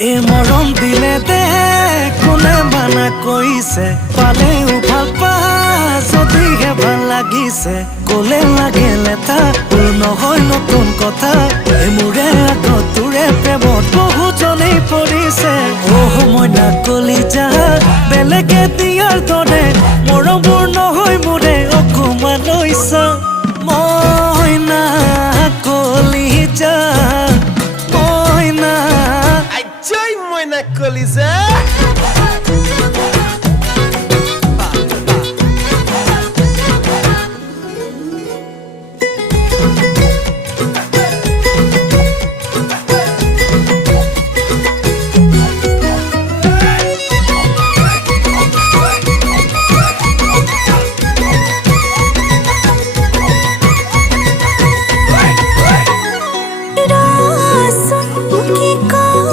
এ মৰম দিলে দে কোনে মানা কৈছে পালেও ভাল পা যদিহে ভাল লাগিছে ক'লে লাগে লেটা তোৰ নহয় নতুন কথা মোৰে আগত তোৰে প্ৰেমত বহুজনেই পৰিছে মইনা কলিজা বেলেগে দিয়াৰ দৰে মৰমবোৰ নহয় মোৰে অকমান লৈছা মইনা কলিজা Ai, mãe na colisa!